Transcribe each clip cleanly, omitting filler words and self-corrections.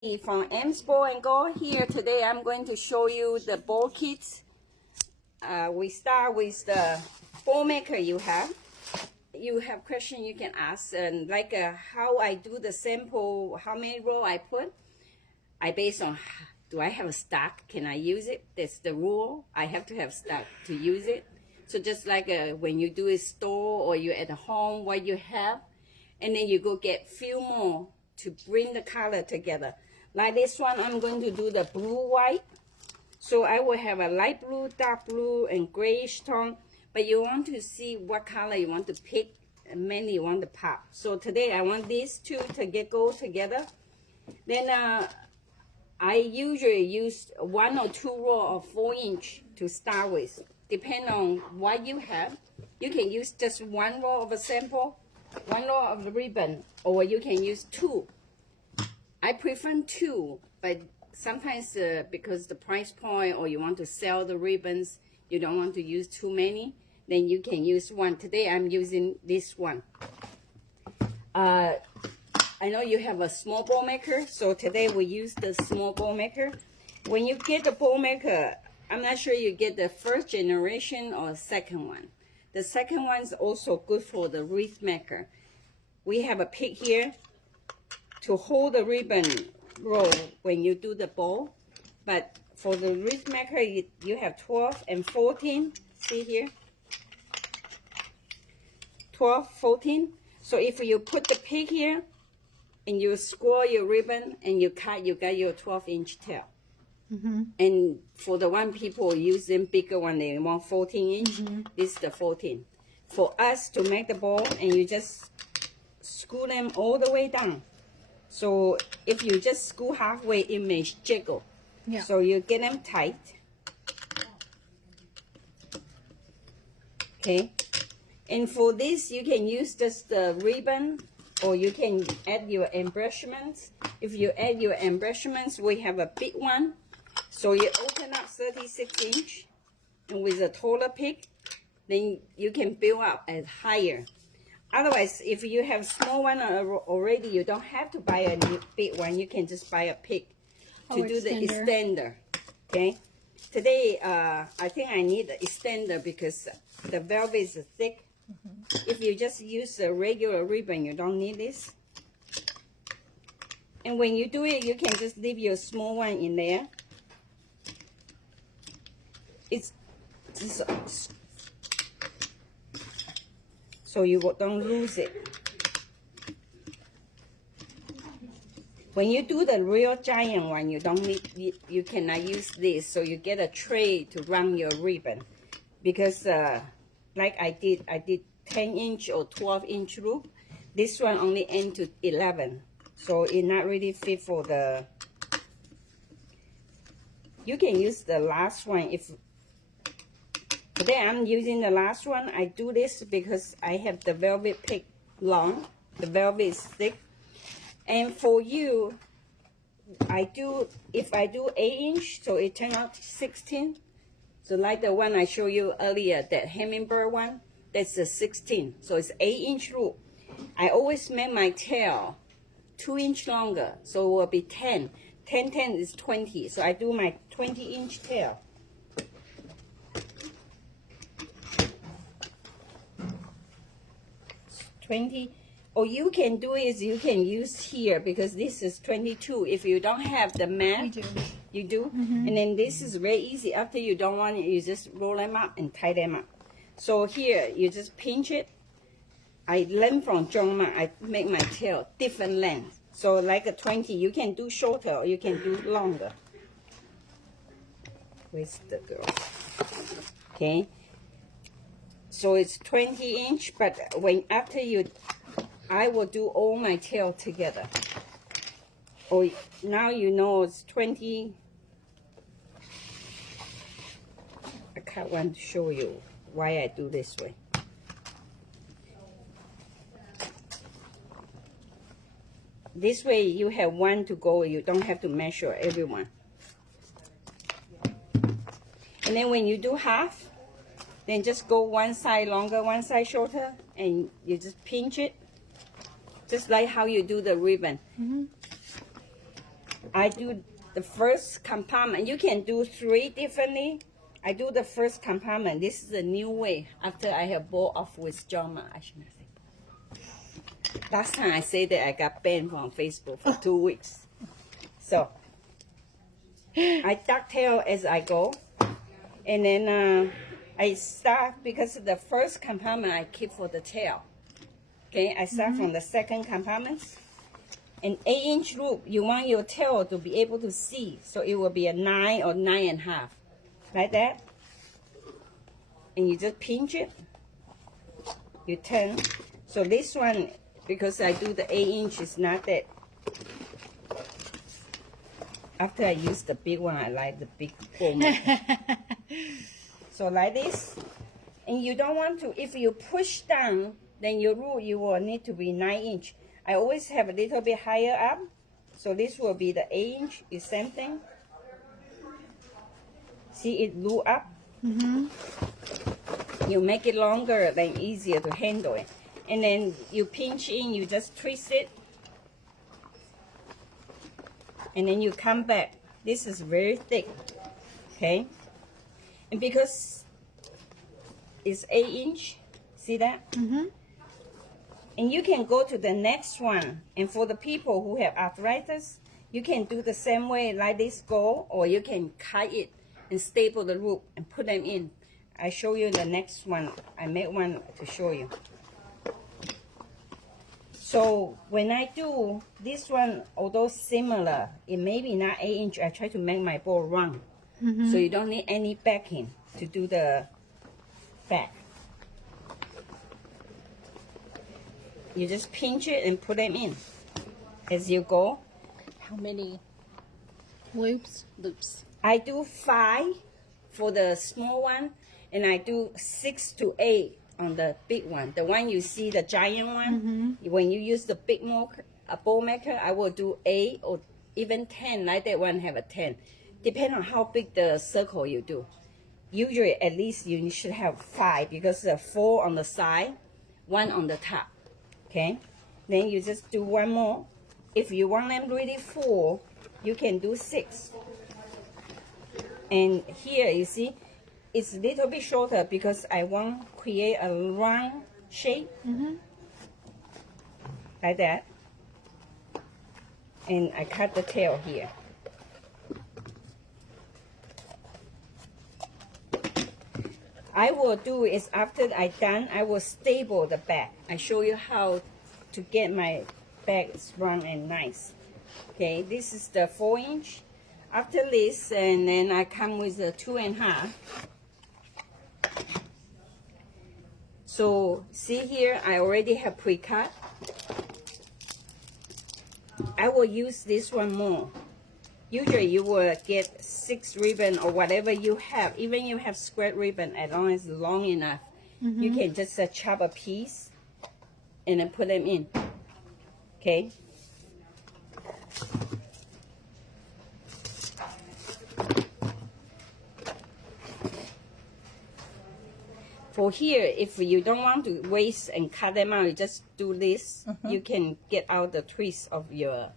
From Emsbowandgo here. Today I'm going to show you the bowl kits. We start with the bowl maker you have. You have question you can ask, and like how I do the sample, how many row I put. I base on, do I have a stock? Can I use it? That's the rule. I have to have stock to use it. So just like when you do a store or you're at home, what you have, and then you go get few more to bring the color together. Like this one, I'm going to do the blue-white. So I will have a light blue, dark blue, and grayish tone. But you want to see what color you want to pick, and mainly you want to pop. So today I want these two to go together. Then I usually use 1 or 2 row of 4-inch to start with. Depending on what you have, you can use just 1 row of a sample, 1 row of the ribbon, or you can use 2. I prefer 2, but sometimes because the price point or you want to sell the ribbons, you don't want to use too many, then you can use 1. Today I'm using this one. I know you have a small bowl maker, so today we use the small bowl maker. When you get the bowl maker, I'm not sure you get the first generation or second one. The second one is also good for the wreath maker. We have a pick here to hold the ribbon roll when you do the bowl. But for the wreath maker, you have 12 and 14. See here? 12, 14. So if you put the pick here and you score your ribbon and you cut, you got your 12-inch tail. And for the one people using bigger one, they want 14-inch. This is the 14. For us to make the bowl, and you just screw them all the way down. So if you just screw halfway, it may jiggle. Yeah. So you get them tight. Okay. And for this, you can use just the ribbon, or you can add your embellishments. If you add your embellishments, we have a big one. So you open up 36-inch, and with a taller pick, then you can build up as higher. Otherwise, if you have small one already, you don't have to buy a big one. You can just buy a pick to do the extender. Okay. Today, I think I need the extender because the velvet is thick. If you just use a regular ribbon, you don't need this. And when you do it, you can just leave your small one in there. It's just, so you don't lose it. When you do the real giant one, you don't need, you cannot use this. So you get a tray to run your ribbon, because like I did 10-inch or 12-inch loop. This one only end to 11, so it's not really fit for the. You can use the last one if. Today I'm using the last one. I do this because I have the velvet pick long. The velvet is thick. And for you, if I do 8-inch, so it turns out 16. So like the one I showed you earlier, that hummingbird one, that's a 16. So it's 8-inch loop. I always make my tail 2-inch longer, so it will be 10. 10 is 20. So I do my 20-inch tail. 20, or you can do is you can use here because this is 22. If you don't have the mat, you do, and then this is very easy. After you don't want it, you just roll them up and tie them up. So here you just pinch it. I learned from John, I make my tail different length. So like a 20, you can do shorter or you can do longer. Where's the girl? Okay. So it's 20-inch, but when after I will do all my tail together. Oh, now you know it's 20. I can't want to show you why I do this way. This way you have 1 to go. You don't have to measure everyone. And then when you do half, then just go one side longer, one side shorter, and you just pinch it, just like how you do the ribbon. I do the first compartment. You can do 3 differently. I do the first compartment. This is a new way after I have bought off with Joma. I should not say. Last time I said that I got banned from Facebook for 2 weeks. So I ducktail as I go. And then I start, because the first compartment I keep for the tail. Okay, I start from the second compartment. An 8-inch loop, you want your tail to be able to see. So it will be a 9 or 9.5. Like that. And you just pinch it. You turn. So this one, because I do the 8-inch, is not that. After I use the big one, I like the big foam. So like this. And you don't want to, if you push down, then your root, you will need to be 9-inch. I always have a little bit higher up. So this will be the 8-inch, the same thing. See it loop up? You make it longer, then easier to handle it. And then you pinch in, you just twist it. And then you come back. This is very thick, okay? And because it's 8-inch, see that? And you can go to the next one. And for the people who have arthritis, you can do the same way, like this go, or you can cut it and staple the loop and put them in. I show you the next one. I made one to show you. So when I do this one, although similar, it may be not 8-inch. I try to make my bowl round, so you don't need any backing to do the back. You just pinch it and put them in as you go. How many loops? I do 5 for the small one, and I do 6 to 8 on the big one. The one you see, the giant one. When you use the big bowl maker, I will do 8 or even 10. Like that one have a 10. Depending on how big the circle you do. Usually, at least you should have 5 because there are 4 on the side, 1 on the top. Okay, then you just do 1 more. If you want them really full, you can do 6. And here you see, it's a little bit shorter because I want to create a round shape, like that. And I cut the tail here. I will do is after I done, I will staple the back. I show you how to get my back round and nice. Okay, this is the 4-inch. After this, and then I come with a 2.5. So see here, I already have pre-cut. I will use this one more. Usually you will get 6 ribbon or whatever you have. Even you have square ribbon, as long as it's long enough, you can just chop a piece and then put them in. Okay. For here, if you don't want to waste and cut them out, you just do this. You can get out the twist of your.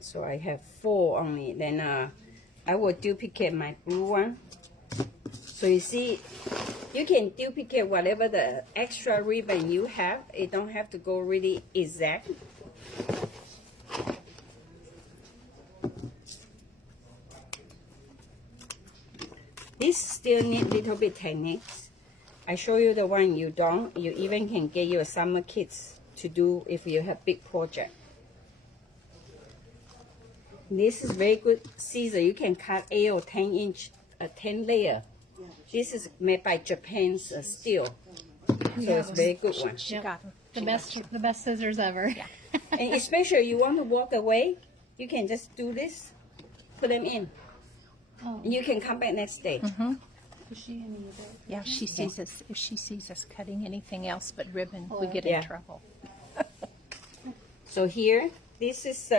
So I have 4 only. Then I will duplicate my blue one. So you see, you can duplicate whatever the extra ribbon you have. It don't have to go really exact. This still need little bit techniques. I show you the one you don't. You even can get your summer kits to do if you have big project. This is very good scissor. You can cut 8 or 10 inch, 10 layer. This is made by Japan's steel, so it's very good one. She got the best scissors ever. Yeah. And especially you want to walk away, you can just do this, put them in, and you can come back next day. Yeah, she sees us. If she sees us cutting anything else but ribbon, we get in trouble. So here, this is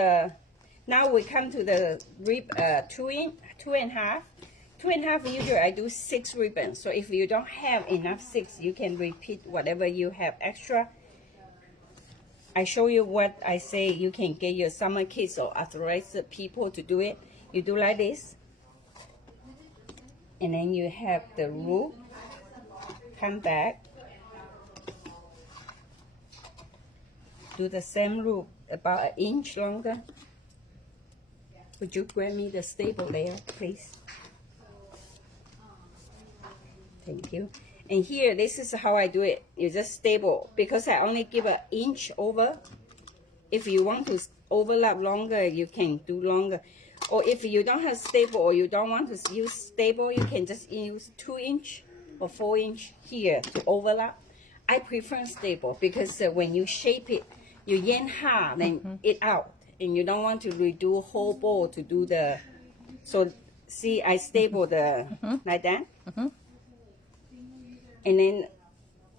now we come to the rib 2.5. 2.5 usually I do 6 ribbons. So if you don't have enough 6, you can repeat whatever you have extra. I show you what I say you can get your summer kids or arthritis people to do it. You do like this. And then you have the root. Come back. Do the same root about 1 inch longer. Would you grab me the staple there, please? Thank you. And here, this is how I do it. You just staple, because I only give 1 inch over. If you want to overlap longer, you can do longer. Or if you don't have staple or you don't want to use staple, you can just use 2 inch or 4 inch here to overlap. I prefer staple because when you shape it, you yank hard and it out. And you don't want to redo whole bowl to do the, so see I staple the, like that. And then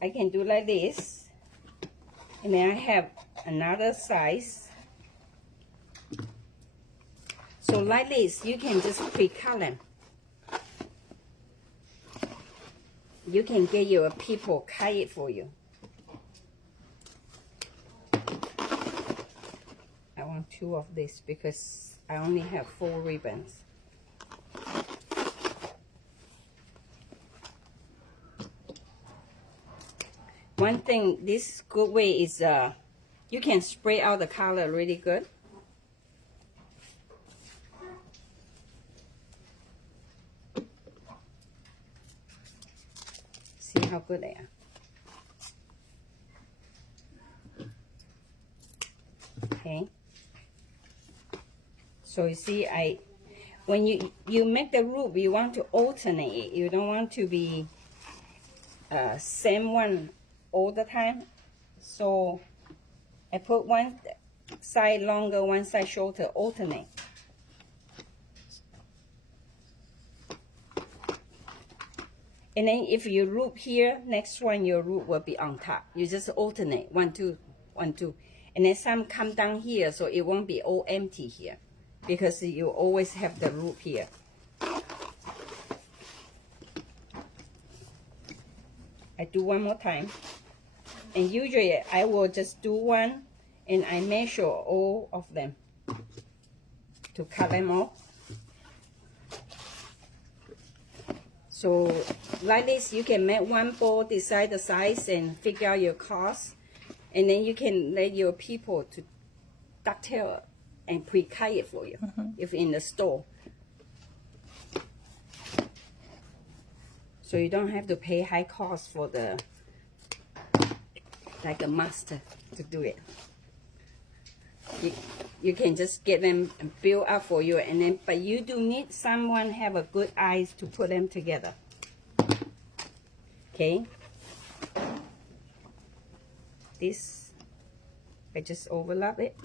I can do like this. And then I have another size. So like this, you can just pre-cut them. You can get your people cut it for you. I want 2 of this because I only have 4 ribbons. One thing, this good way is you can spray out the color really good. See how good they are. Okay. So you see, when you make the root, you want to alternate it. You don't want to be same one all the time. So I put one side longer, one side shorter, alternate. And then if you loop here, next one your root will be on top. You just alternate 1, 2, 1, 2. And then some come down here, so it won't be all empty here, because you always have the root here. I do one more time. And usually I will just do one and I measure all of them to cut them off. So like this, you can make one bowl, decide the size and figure out your cost. And then you can let your people to ducktail and pre-cut it for you if in the store. So you don't have to pay high cost for the, like a master to do it. You can just get them built up for you, and then but you do need someone have a good eyes to put them together. Okay. This I just overlap it.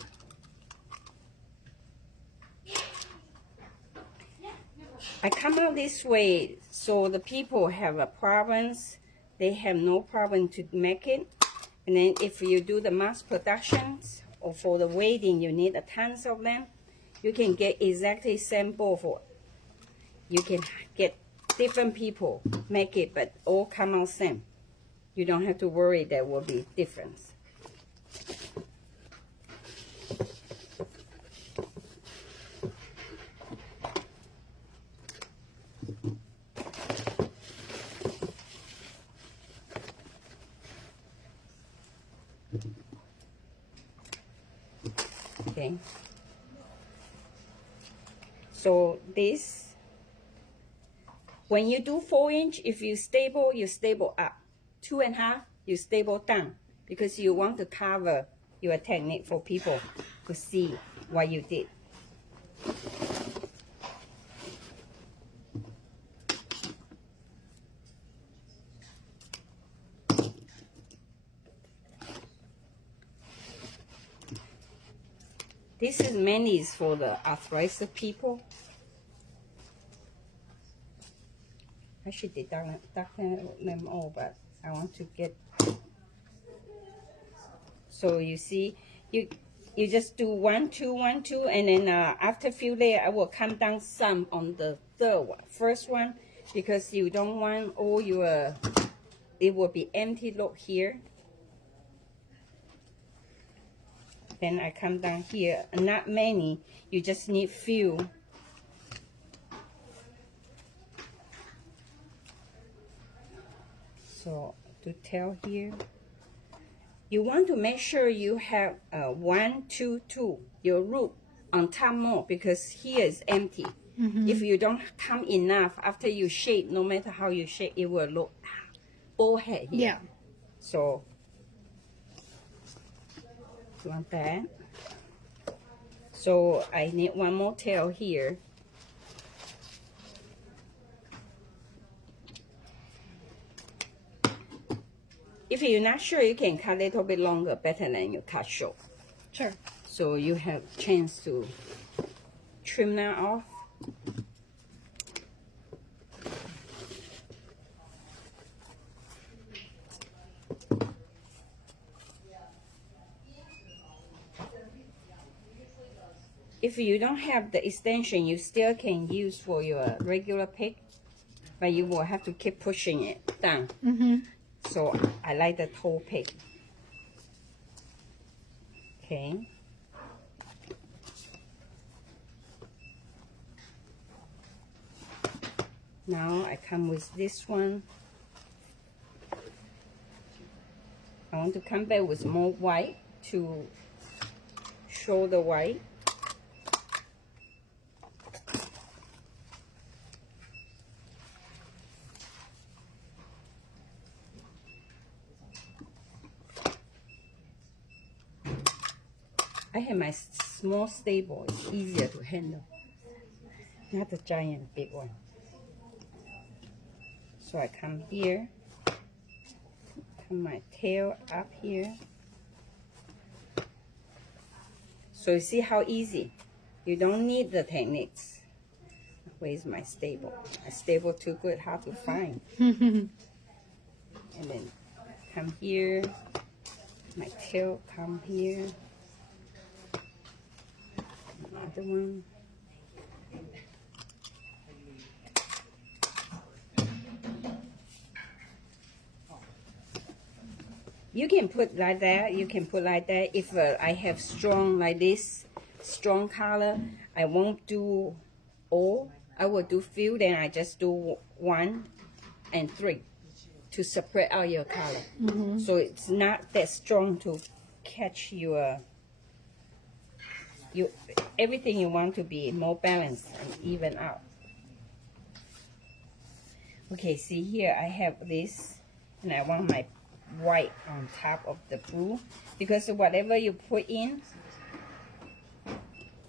I come out this way so the people have a problems. They have no problem to make it. And then if you do the mass productions or for the wedding, you need a tons of them. You can get exactly same bowl for. You can get different people make it, but all come out same. You don't have to worry there will be difference. Okay. So this, when you do 4 inch, if you stable, you stable up. 2.5, you stable down, because you want to cover your technique for people to see what you did. This is mainly for the arthritis people. I should deduct them all, but I want to get. So you see, you just do 1, 2, 1, 2, and then after a few layers, I will come down some on the first one, because you don't want all your, it will be empty look here. Then I come down here, not many, you just need few. So to tell here, you want to make sure you have 1, 2, 2, your root on top more, because here is empty. If you don't come enough, after you shape, no matter how you shape, it will look bullhead here. Yeah. So, you want that. So I need one more tail here. If you're not sure, you can cut a little bit longer, better than you cut short. Sure. So you have chance to trim that off. If you don't have the extension, you still can use for your regular pick, but you will have to keep pushing it down. So I like the toe pick. Okay. Now I come with this one. I want to come back with more white to show the white. I have my small stable, it's easier to handle, not the giant big one. So I come here, come my tail up here. So you see how easy, you don't need the techniques. Where's my stable? My stable too good, hard to find. And then come here, my tail come here. Another one. You can put like that, you can put like that. If I have strong like this, strong color, I won't do all. I will do few, then I just do 1 and 3 to separate out your color. So it's not that strong to catch your everything you want to be more balanced and even out. Okay, see here I have this, and I want my white on top of the blue, because whatever you put in,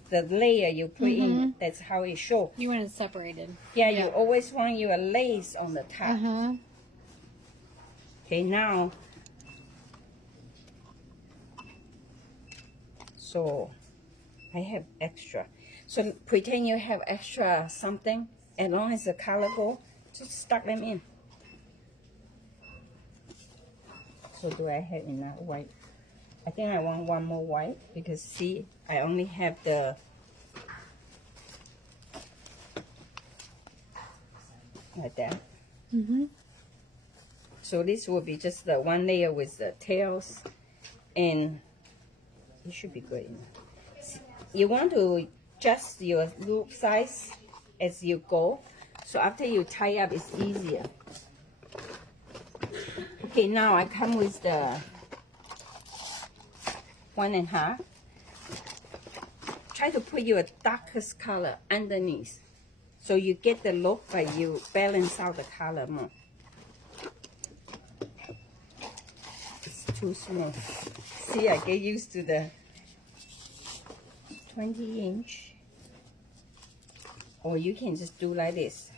the layer you put in, that's how it shows. You want it separated. Yeah, you always want your lace on the top. Okay, now, so I have extra. So pretend you have extra something, as long as the color go, just stuck them in. So do I have enough white? I think I want one more white, because see, I only have the like that. So this will be just the one layer with the tails, and it should be good enough. You want to adjust your loop size as you go, so after you tie up, it's easier. Okay, now I come with the 1.5. Try to put your darkest color underneath, so you get the look, but you balance out the color more. It's too small. See, I get used to the 20-inch. Or you can just do like this.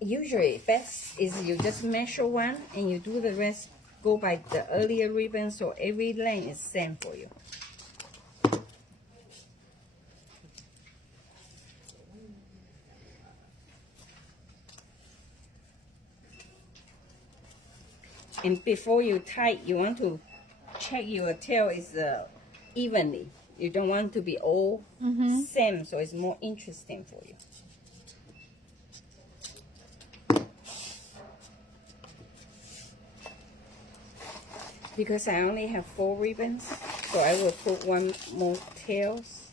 Usually, best is you just measure one and you do the rest, go by the earlier ribbon, so every length is same for you. And before you tie, you want to check your tail is evenly. You don't want to be all same, so it's more interesting for you. Because I only have 4 ribbons, so I will put 1 more tails.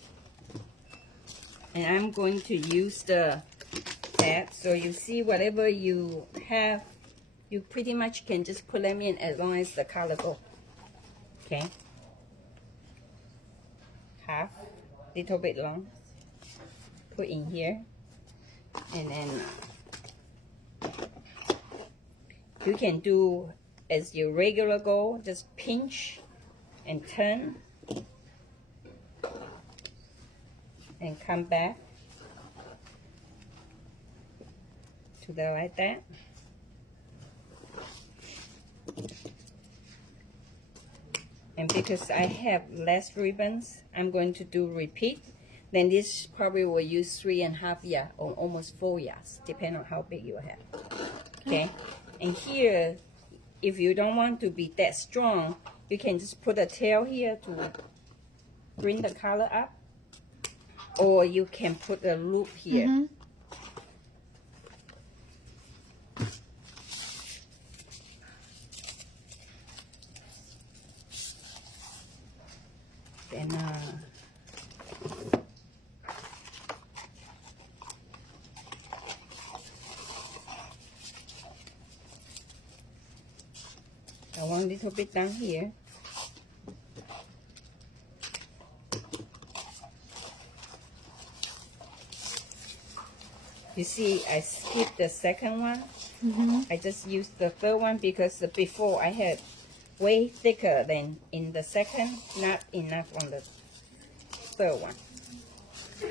And I'm going to use that, so you see whatever you have, you pretty much can just put them in as long as the color go. Okay. Half, little bit long. Put in here. And then you can do as your regular go, just pinch and turn. And come back to the like that. And because I have less ribbons, I'm going to do repeat. Then this probably will use 3.5 yards or almost 4 yards, depending on how big you have. Okay. And here, if you don't want to be that strong, you can just put a tail here to bring the color up. Or you can put a loop here. Then I want a little bit down here. You see, I skipped the second one. I just used the third one because before I had way thicker than in the second, not enough on the third one.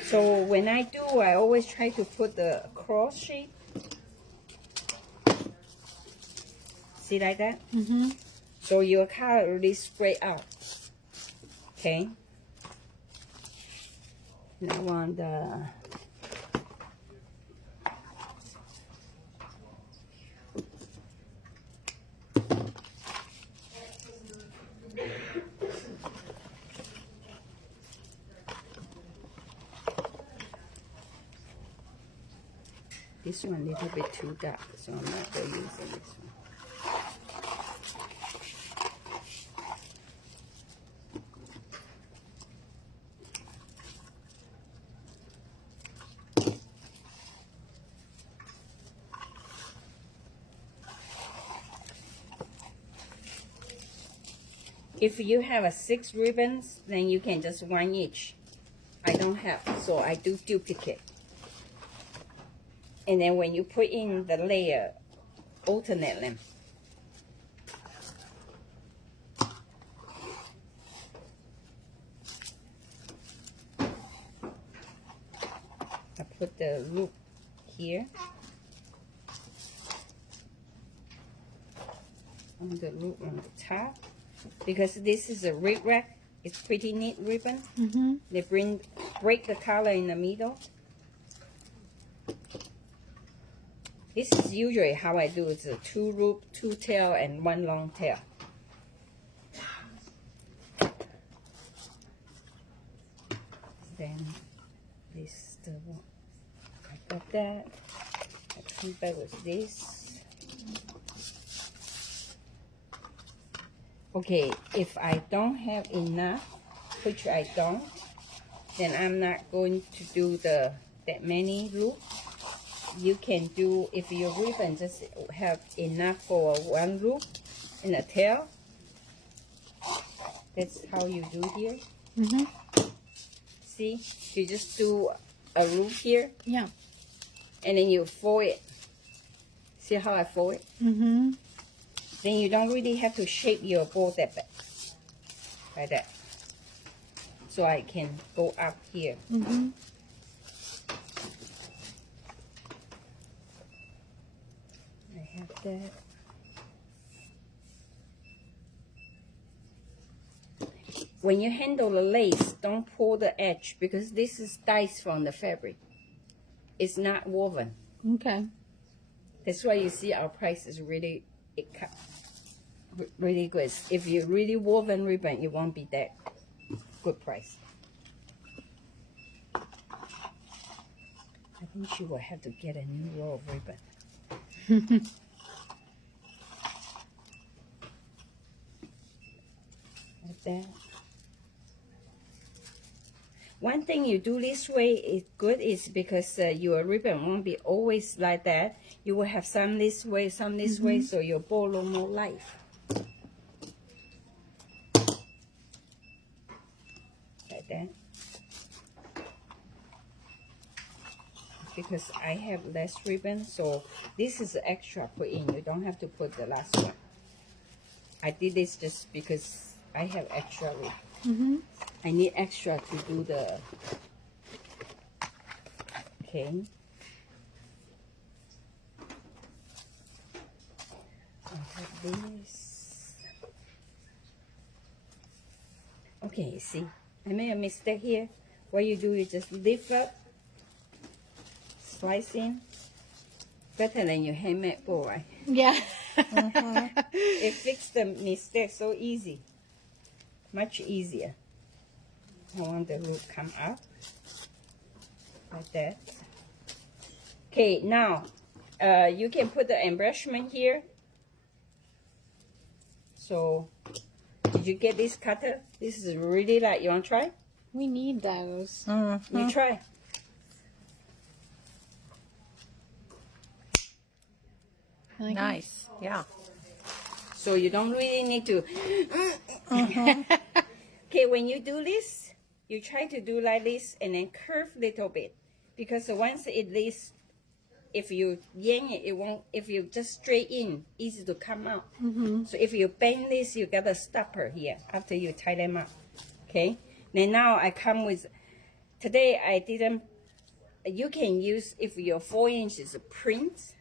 So when I do, I always try to put the cross shape. See like that? So your color really spread out. Okay. And I want the this one a little bit too dark, so I'm not going to use this one. If you have 6 ribbons, then you can just 1 each. I don't have, so I do duplicate. And then when you put in the layer, alternate them. I put the loop here. On the loop on the top. Because this is a rib rack, it's pretty neat ribbon. They break the color in the middle. This is usually how I do. It's a 2 loop, 2 tail, and 1 long tail. Then this is the one. I got that. I come back with this. Okay, if I don't have enough, which I don't, then I'm not going to do that many loops. You can do, if your ribbon just have enough for 1 loop in a tail, that's how you do here. See, you just do a loop here. Yeah. And then you fold it. See how I fold it? Then you don't really have to shape your bowl that bad. Like that. So I can go up here. I have that. When you handle the lace, don't pull the edge because this is diced from the fabric. It's not woven. Okay. That's why you see our price is really, it cut. really good. If you really woven ribbon, it won't be that good price. I think she will have to get a new roll of ribbon. Like that. One thing you do this way is good is because your ribbon won't be always like that. You will have some this way, some this way, so your bow will more life. Like that. Because I have less ribbon, so this is extra put in. You don't have to put the last one. I did this just because I have extra ribbon. I need extra to do the, okay. I have this. Okay, see, I made a mistake here. What you do, you just lift up, slice in. Better than your handmade bow, right? Yeah. It fixed the mistake so easy. Much easier. I want the root come up like that. Okay, now you can put the embellishment here. So, did you get this cutter? This is really light. You want to try? We need those. You try. Nice. Yeah. So you don't really need to. Okay, when you do this, you try to do like this and then curve a little bit, because once it is, if you yank it, it won't. If you just straight in, easy to come out. So if you bend this, you got a stopper here after you tie them up. Okay. Then now I come with. Today I didn't. You can use if your 4 inches print,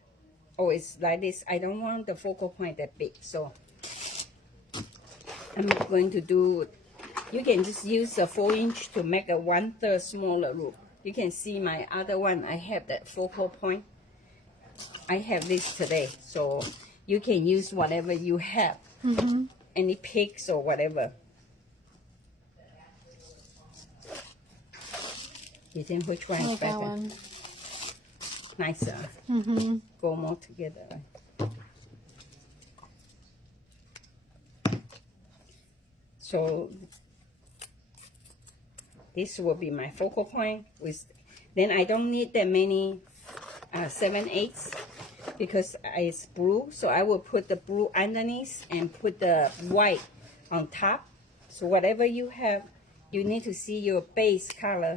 or it's like this. I don't want the focal point that big, so I'm going to do. You can just use a 4 inch to make a 1/3 smaller loop. You can see my other one, I have that focal point. I have this today, so you can use whatever you have. Any picks or whatever. You think which one is better? That one. Nicer. Go more together, right? So this will be my focal point. With then I don't need that many 7/8 because it's blue. So I will put the blue underneath and put the white on top. So whatever you have, you need to see your base color.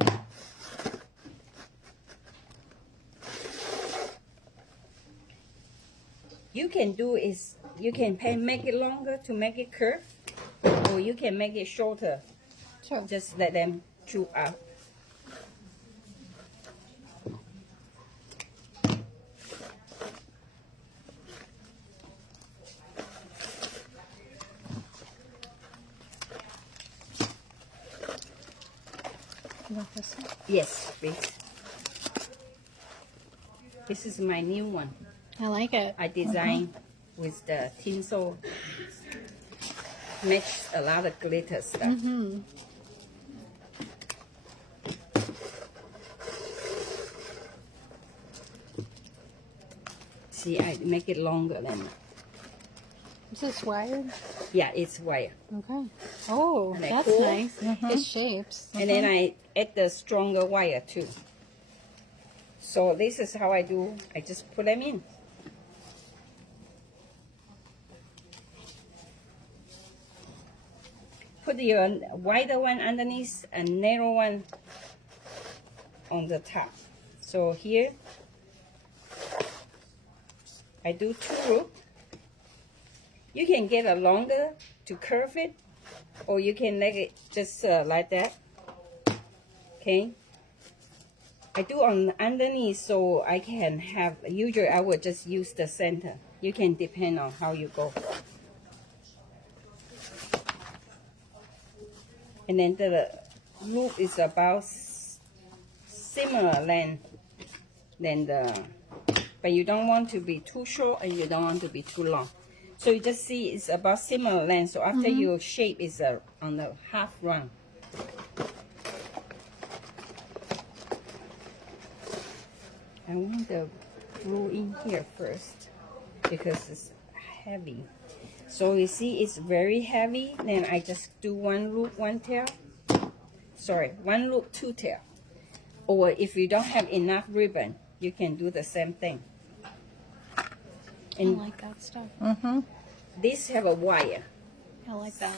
You can do is you can make it longer to make it curve, or you can make it shorter. Sure. Just let them chew up. You want this one? Yes, please. This is my new one. I like it. I designed with the tinsel. Matched a lot of glitter stuff. See, I make it longer than. Is this wired? Yeah, it's wire. Okay. Oh, They're that's cool. nice. It shapes. And then I add the stronger wire too. So this is how I do. I just put them in. Put your wider one underneath and narrow one on the top. So here, I do 2 loops. You can get a longer to curve it, or you can make it just like that. Okay. I do on underneath so I can have, usually I would just use the center. You can depend on how you go. And then the loop is about similar length than the, but you don't want to be too short and you don't want to be too long. So you just see it's about similar length. So after you shape is on the half round. I want the glue in here first because it's heavy. So you see it's very heavy. Then I just do one loop, one tail. Sorry, one loop, two tail. Or if you don't have enough ribbon, you can do the same thing. I like that stuff. This have a wire. I like that.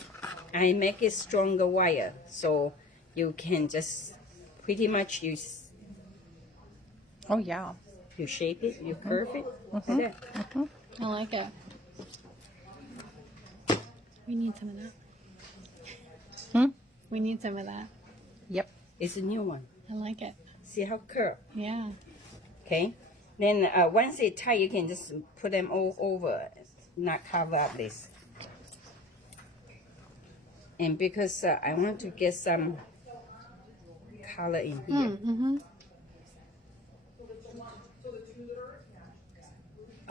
I make it stronger wire, so you can just pretty much use. Oh yeah. You shape it, you curve it, like that. I like it. We need some of that. We need some of that. Yep, it's a new one. I like it. See how curved? Yeah. Okay. Then once it's tight, you can just put them all over, not cover up this. And because I want to get some color in here.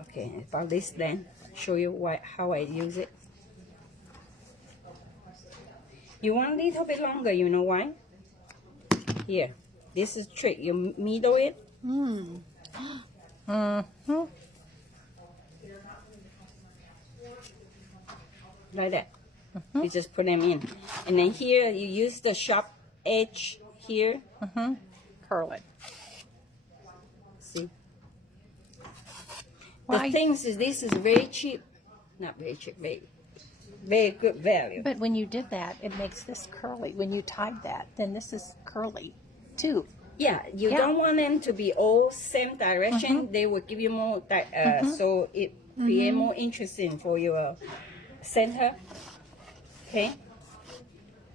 Okay, about this then, show you how I use it. You want a little bit longer, you know why? Here, this is trick. You middle it. Like that. You just put them in. And then here, you use the sharp edge here. Curl it. See? Why? The thing is, this is very cheap. Not very cheap, very good value. But when you did that, it makes this curly. When you tied that, then this is curly too. Yeah, you don't want them to be all same direction. They will give you more, so it create more interesting for your center. Okay.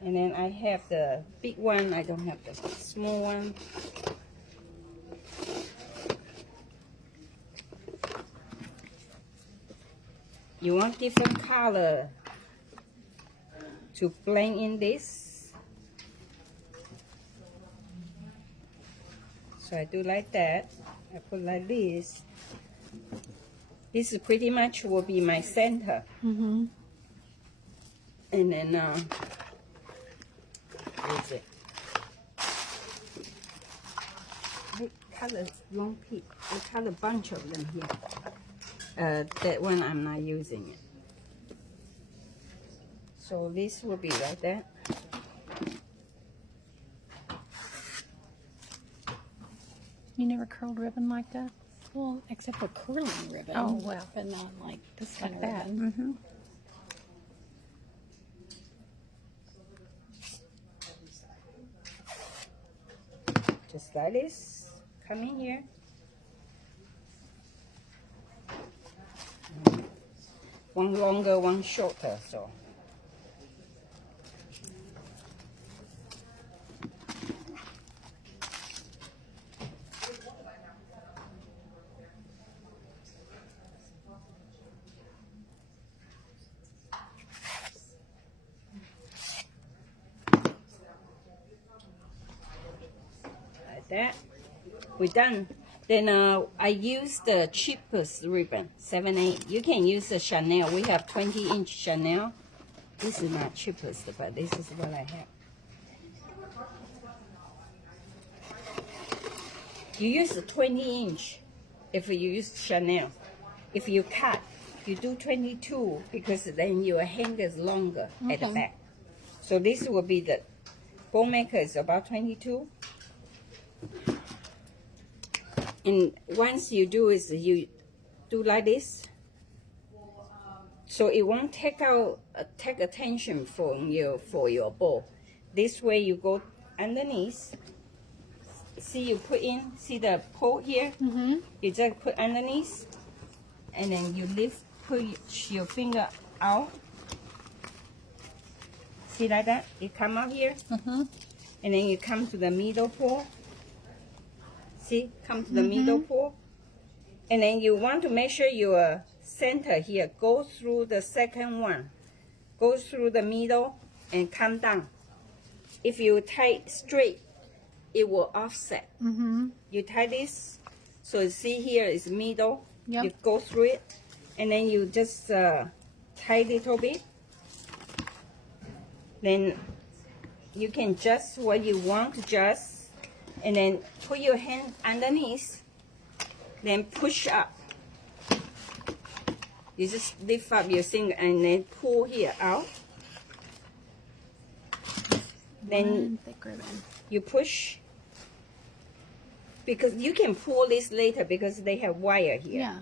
And then I have the big one. I don't have the small one. You want different color to blend in this. So I do like that. I put like this. This is pretty much will be my center. And then, what is it? I cut a long piece. I cut a bunch of them here. That one I'm not using it. So this will be like that. You never curled ribbon like that? Well, except for curling ribbon. Oh, well. But not like this kind Like of that. ribbon. Just like this. Come in here. One longer, one shorter, so. Like that. We're done. Then I use the cheapest ribbon, 7/8. You can use the Chanel. We have 20-inch Chanel. This is not cheapest, but this is what I have. You use the 20-inch if you use Chanel. If you cut, you do 22 because then your hanger is longer at the back. So this will be the bow maker is about 22. And once you do is you do like this, so it won't take attention from your bow. This way you go underneath. See, you put in, see the pole here. You just put underneath, and then you lift, push your finger out. See like that? You come out here, and then you come to the middle pole. See, come to the middle pole. And then you want to make sure your center here goes through the second one. Goes through the middle and come down. If you tie straight, it will offset. You tie this, so see here is middle. You go through it. And then you just tight little bit. Then you can adjust what you want to adjust, and then put your hand underneath, then push up. You just lift up your finger and then pull here out. Then thick ribbon. you push, because you can pull this later because they have wire here. Yeah.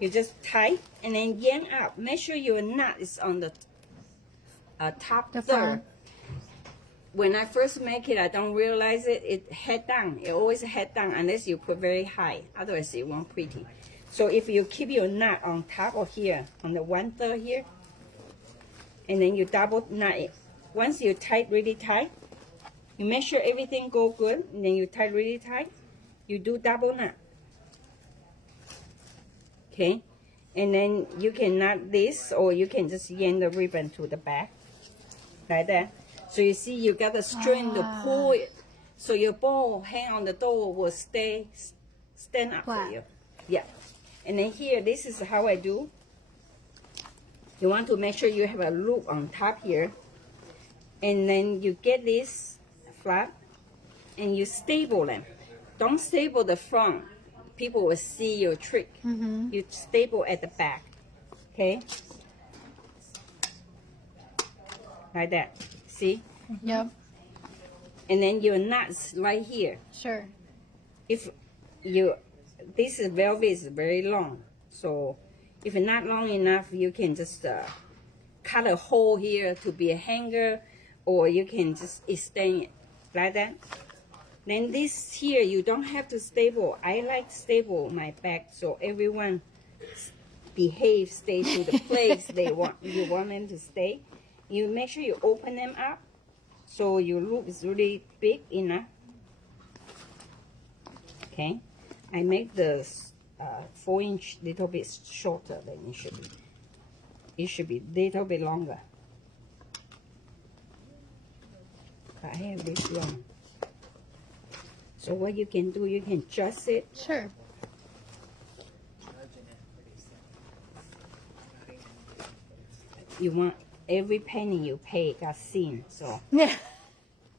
You just tight and then yank up. Make sure your knot is on the top The third. front. When I first make it, I don't realize it. It head down. It always head down unless you put very high. Otherwise, it won't pretty. So if you keep your knot on top of here, on the 1/3 here, and then you double knot it. Once you tight really tight, you make sure everything go good, and then you tight really tight. You do double knot. Okay, and then you can knot this, or you can just yank the ribbon to the back, like that. So you see, you got a string to pull it, so your ball hang on the door will stand up for you. Yeah, and then here, this is how I do. You want to make sure you have a loop on top here, and then you get this flap, and you staple them. Don't staple the front. People will see your trick. You staple at the back, okay? Like that, see? Yep. And then your nuts right here. Sure. If this is velvet is very long, so if it's not long enough, you can just cut a hole here to be a hanger, or you can just extend it like that. Then this here, you don't have to staple. I like staple my bag so everyone behave, stay to the place you want them to stay. You make sure you open them up so your loop is really big enough. Okay, I make the 4-inch little bit shorter than it should be. It should be little bit longer. I have this long. So what you can do, you can adjust it. Sure. You want every penny you pay got seen, so Yeah.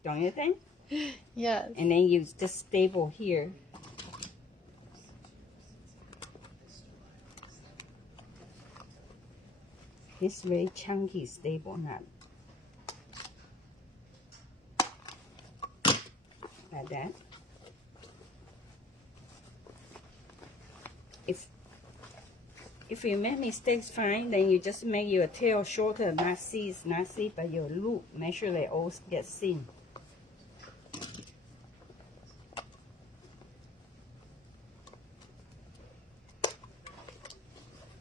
don't you think? Yes. And then you just staple here. This very chunky staple knot. Like that. If you make mistakes, fine, then you just make your tail shorter, not see, but your loop, make sure they all get seen.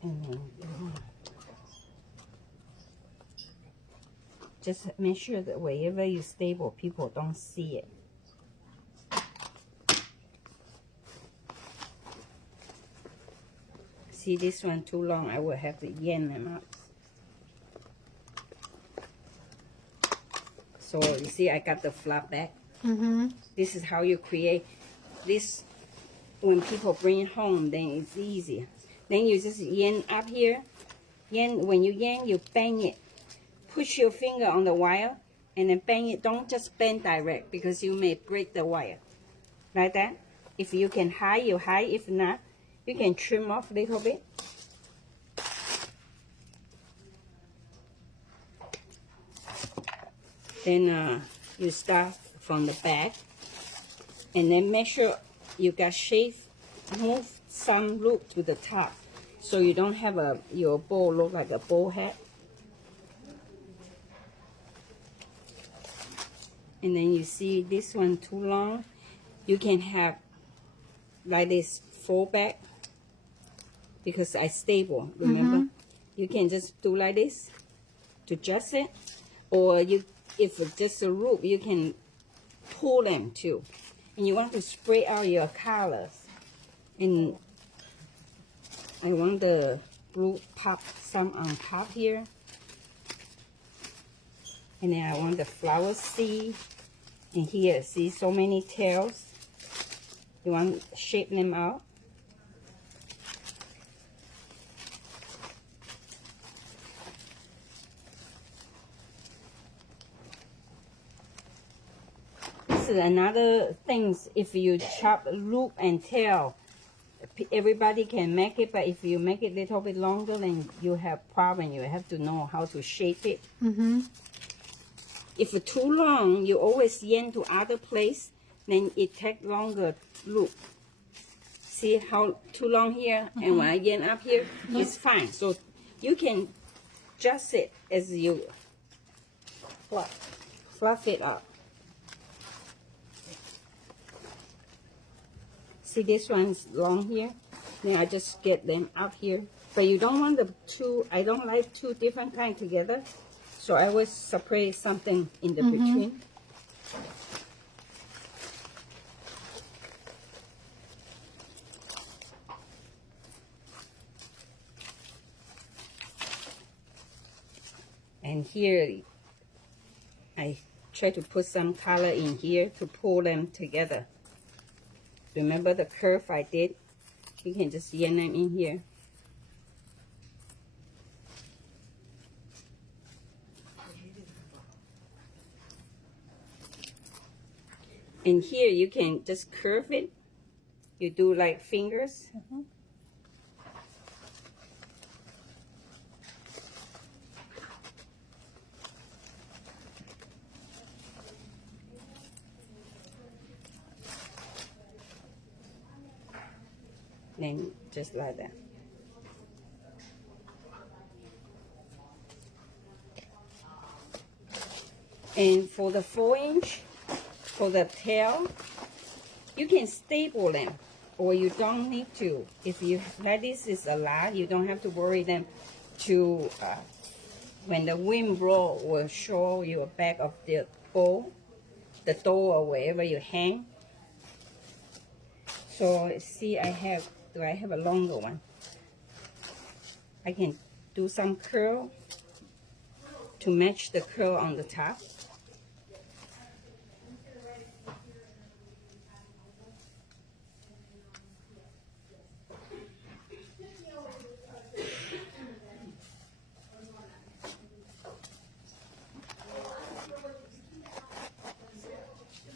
And then just make sure that wherever you staple, people don't see it. See this one too long, I will have to yank them up. So you see I got the flap back. This is how you create this. When people bring it home, then it's easier. Then you just yank up here. When you yank, you bang it. Push your finger on the wire and then bang it. Don't just bend direct because you may break the wire. Like that. If you can hide, you hide. If not, you can trim off a little bit. Then you start from the back, and then make sure you got shape. Move some loop to the top, so you don't have your bowl look like a bowl hat. And then you see this one too long, you can have like this fold back. Because I staple, remember? You can just do like this to adjust it, or if it's just a loop, you can pull them too. And you want to spread out your colors. And I want the blue pop some on top here. And then I want the flower seed. And here, see so many tails. You want to shape them out. this is another things. If you chop loop and tail, everybody can make it, but if you make it a little bit longer, then you have problem. You have to know how to shape it. If it's too long, you always yank to other place, then it take longer loop. See how too long here, and when I yank up here, it's fine. So you can adjust it as you fluff it up. See, this one's long here. Then I just get them up here. But you don't want the two, I don't like two different kind together. So I always separate something in the between. And here, I try to put some color in here to pull them together. Remember the curve I did? You can just yank them in here. And here you can just curve it. You do like fingers. Then just like that. And for the 4-inch, for the tail, you can staple them, or you don't need to. If you like, this is a lot, you don't have to worry them to when the wind blow will show you back of the bowl, the door, or wherever you hang. So see, I have a longer one. I can do some curl to match the curl on the top.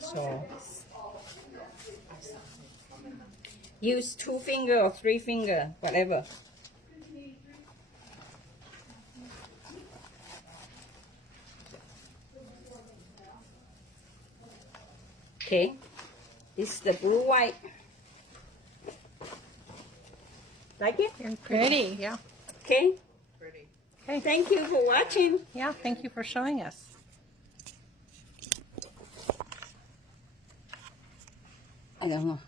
So use 2 finger or 3 finger, whatever. Okay, this is the blue white. Like it? Pretty, yeah. Okay. Pretty. Okay. Thank you for watching. Yeah, thank you for showing us. I don't know.